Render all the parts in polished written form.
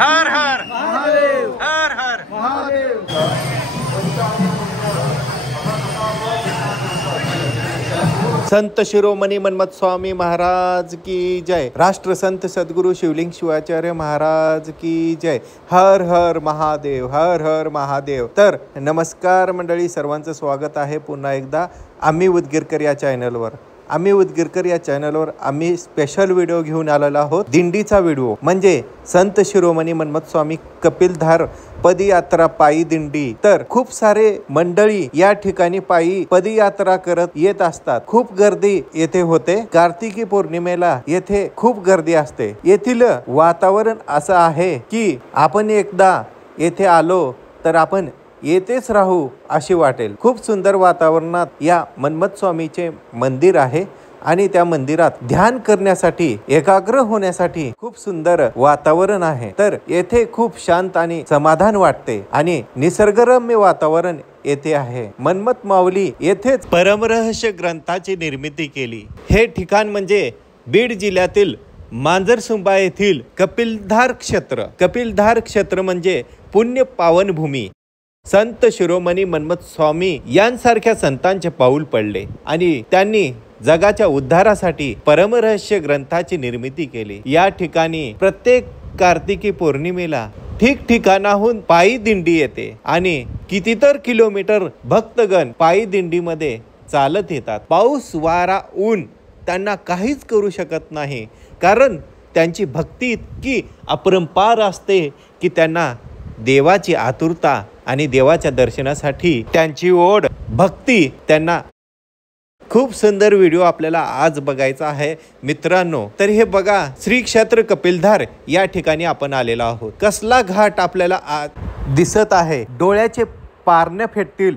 हर हर महादेव, हर हर महादेव। संत शिरोमणी मन्मथ स्वामी महाराज की जय। राष्ट्रसंत सद्गुरु शिवलिंग शिवाचार्य महाराज की जय। हर हर महादेव, हर हर महादेव। तर नमस्कार मंडळी, सर्वांचं स्वागत आहे पुन्हा एकदा आम्ही उदगीरकर या चॅनलवर। आम्ही उदगीरकर या चॅनलवर आम्ही स्पेशल व्हिडिओ घेऊन आलेलो आहोत। दिंडीचा व्हिडिओ म्हणजे संत शिरोमणी मन्मथ स्वामी कपिलधार पदयात्रा पायी दिंडी। तर खूप सारे मंडळी या ठिकाणी पायी पदयात्रा करत येत असतात। खूप गर्दी येथे होते। कार्तिकी पौर्णिमेला येथे खूप गर्दी असते। येथील वातावरण असं आहे की आपण एकदा येथे आलो तर आपण येतेच राहू अशी वाटेल। खूप सुंदर वातावरणात या मन्मथ स्वामीचे मंदिर आहे आणि त्या मंदिरात ध्यान करण्यासाठी, एकाग्र होण्यासाठी खूप सुंदर वातावरण आहे। तर येथे खूप शांत आणि समाधान वाटते आणि निसर्गरम्य वातावरण येथे आहे। मन्मथ माऊली येथेच परमरहस्य ग्रंथाची निर्मिती केली। हे ठिकाण म्हणजे बीड जिल्ह्यातील मांजरसुंबा येथील कपिलधार क्षेत्र। कपिलधार क्षेत्र म्हणजे पुण्य पावनभूमी। संत शिरोमणी मन्मथ स्वामी यांसारख्या संतांचे पाऊल पडले आणि त्यांनी जगाच्या उद्धारासाठी परमरहस्य ग्रंथाची निर्मिती केली। या ठिकाणी प्रत्येक कार्तिकी पौर्णिमेला ठिकठिकाणाहून पायी दिंडी येते आणि कितीतर किलोमीटर भक्तगण पायी दिंडीमध्ये चालत येतात। पाऊस, वारा, ऊन त्यांना काहीच करू शकत नाही, कारण त्यांची भक्ती इतकी अपरंपार असते की त्यांना देवाची आतुरता आणि देवाच्या दर्शनासाठी त्यांची ओढ, भक्ती त्यांना। खूप सुंदर व्हिडिओ आपल्याला आज बघायचा आहे मित्रांनो। तर हे बघा, श्री क्षेत्र कपिलधार या ठिकाणी आपण आलेलो आहोत। कसला घाट आपल्याला दिसत आहे, डोळ्याचे पारण्या फेटतील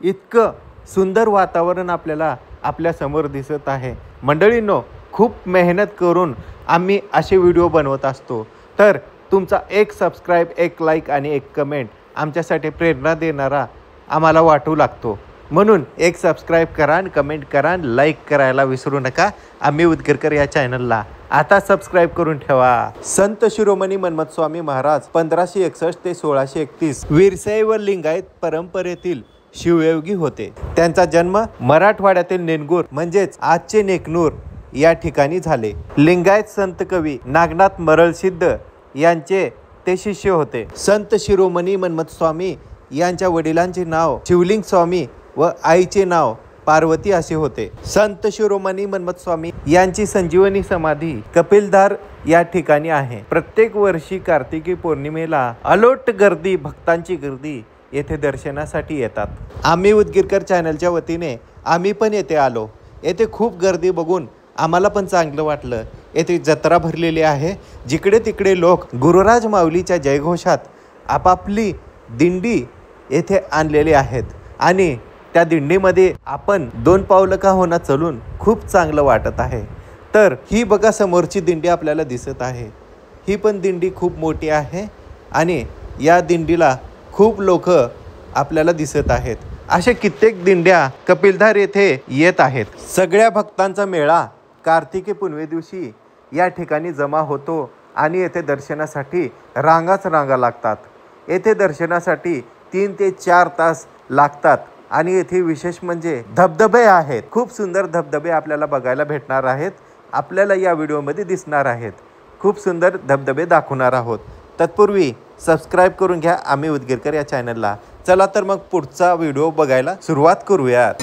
इतकं सुंदर वातावरण आपल्याला आपल्या समोर दिसत आहे। मंडळींनो, खूप मेहनत करून आम्ही असे व्हिडिओ बनवत असतो। तर तुमचा एक सबस्क्राईब, एक लाईक आणि एक कमेंट आमच्यासाठी प्रेरणा देणारा आम्हाला वाटू लागतो। म्हणून एक सबस्क्राईब करा, कमेंट करा, लाईक करायला विसरू नका आम्ही उदगीरकर या चॅनलला। आता सबस्क्राईब करून ठेवा। संत शिरोमणी मन्मथ स्वामी महाराज 1561 ते 1631 वीरशैव लिंगायत परंपरेतील शिवयोगी होते। त्यांचा जन्म मराठवाड्यातील नेनगूर म्हणजेच आजचे नेकनूर या ठिकाणी झाले। लिंगायत संत कवी नागनाथ मरळसिद्ध यांचे ते शिष्य होते। संत शिरोमणी मन्मथ स्वामी यांच्या वडिलांचे नाव शिवलिंग स्वामी व आईचे नाव पार्वती असे होते। संत शिरोमणी मन्मथ स्वामी यांची संजीवनी समाधी कपिलधार या ठिकाणी आहे। प्रत्येक वर्षी कार्तिकी पौर्णिमेला अलोट गर्दी, भक्तांची गर्दी येथे दर्शनासाठी येतात। आम्ही उदगीरकर चॅनलच्या वतीने आम्ही पण येथे आलो। येथे खूप गर्दी बघून आम्हाला पण चांगलं वाटलं। येथे जत्रा भरलेली आहे। जिकडे तिकडे लोक गुरुराज माऊलीच्या जयघोषात आपापली दिंडी येथे आणलेली आहेत आणि त्या दिंडीमध्ये आपण 2 पावलं का होणार चलून खूप चांगलं वाटत आहे। तर ही बघा, समोरची दिंडी आपल्याला दिसत आहे। ही पण दिंडी खूप मोठी आहे आणि या दिंडीला खूप लोक आपल्याला दिसत आहेत। अशा कित्येक दिंड्या कपिलधार येथे येत आहेत। सगळ्या भक्तांचा मेळा कार्तिकी पुनवे दिवशी या ठिकाणी जमा होतो आणि येथे दर्शनासाठी रांगाच रांगा लागतात। येथे दर्शनासाठी 3 ते 4 तास लागतात आणि येथे विशेष म्हणजे धबधबे आहेत। खूप सुंदर धबधबे आपल्याला बघायला भेटणार आहेत, आपल्याला या व्हिडिओमध्ये दिसणार आहेत। खूप सुंदर धबधबे दाखवणार आहोत। तत्पूर्वी सबस्क्राईब करून घ्या आम्ही उदगीरकर या चॅनलला। चला तर मग पुढचा व्हिडिओ बघायला सुरुवात करूयात।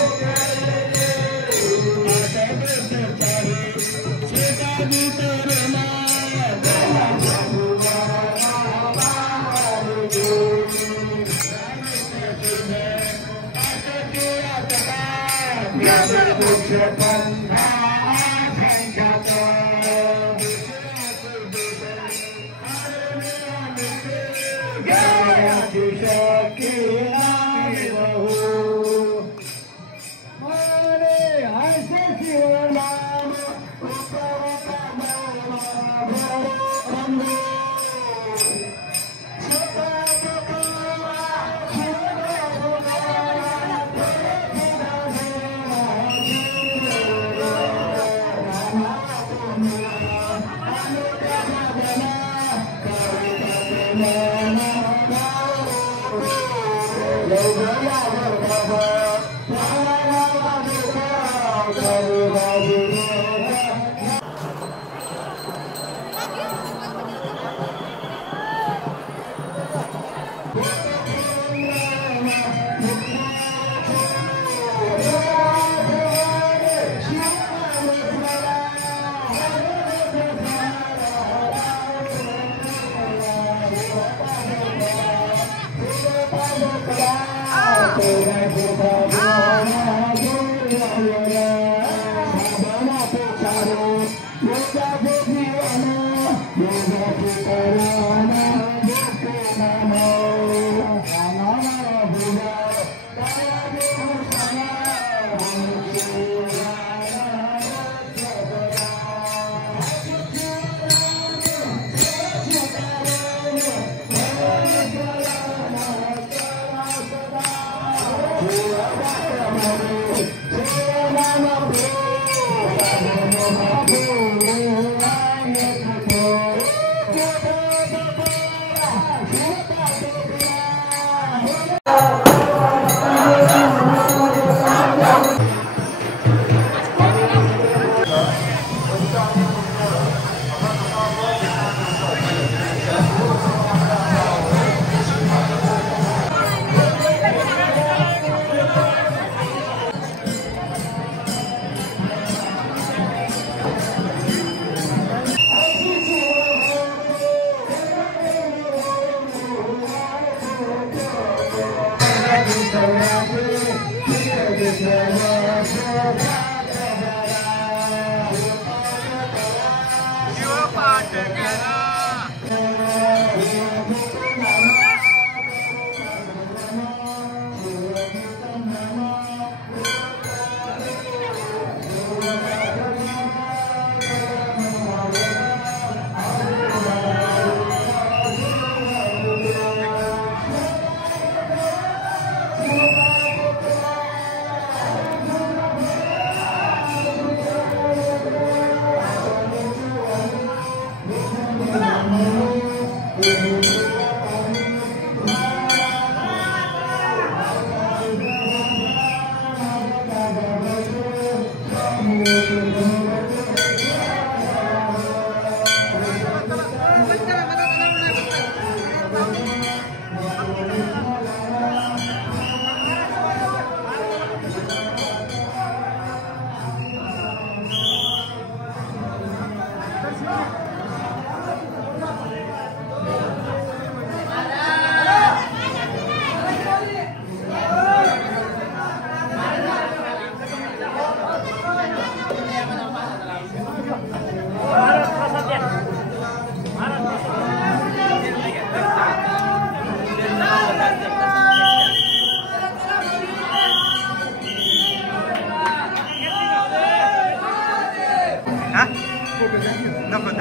नको